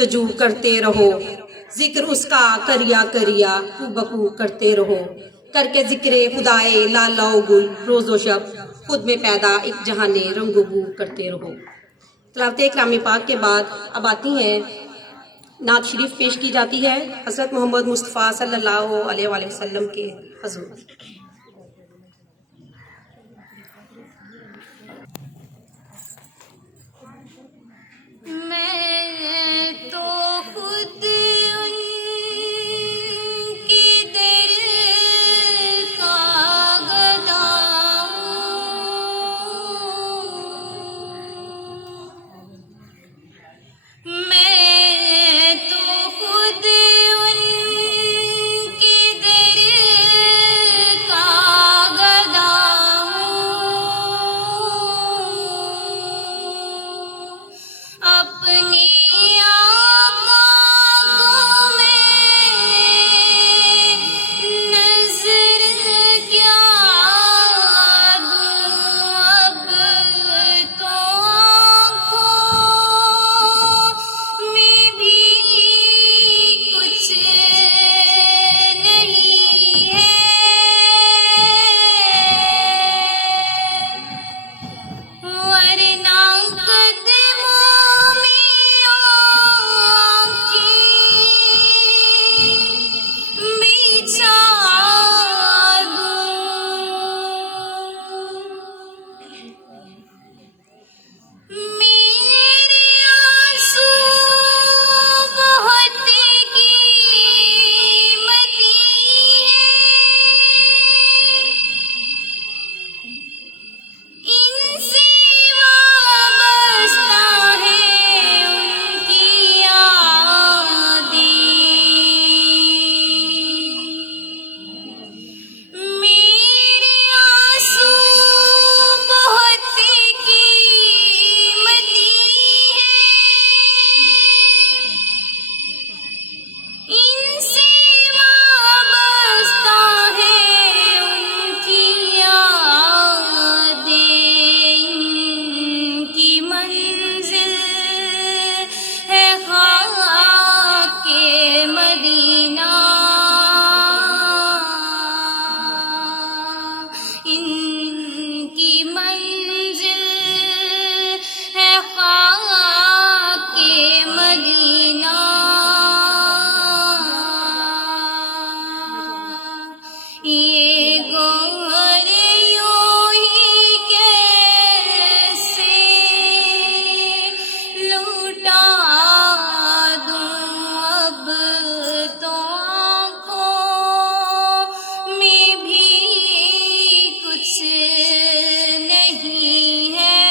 جستجو کرتے رہو، ذکر اس کا کریا کریا کو بکو کرتے رہو، کر کے ذکر خدائے لالا و گل روز و شب، خود میں پیدا ایک جہان رنگ و بو کرتے رہو۔ تلاوت کلام پاک کے بعد اب آتی ہیں نعت شریف پیش کی جاتی ہے حضرت محمد مصطفیٰ صلی اللہ علیہ وآلہ وسلم کے حضور۔ میں تو خود ان کی در کا گدا ہوں، میں تو خود ان کی در کا گدا ہوں، اپنی آقا کو میں نظر کیا دوں، اب تو آنکھوں میں بھی کچھ نہیں ہے، ورنہ قدموں میں آنکھیں بچھا دوں۔ میرے آنسو بہت قیمتی ہیں، ان سے وابستہ ہے ان کی یادیں، میرے آنسو بہت قیمتی ہیں، ان سے وابستہ ہے ان کی یادیں، ان کی منزل ہے خاک مدینہ، ان کی منزل ہے خاک مدینہ، یہ گوہر یوں ہی کیسے لوٹا دوں، اب تو آنکھوں میں بھی کچھ نہیں ہے،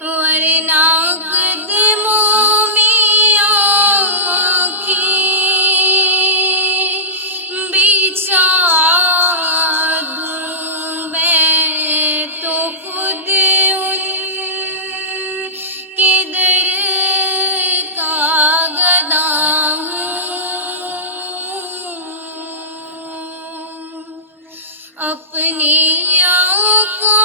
ورنہ قدموں میں آنکھیں بچھا دوں، میں تو خود ان کے در کا گدا ہوں، اپنی آقا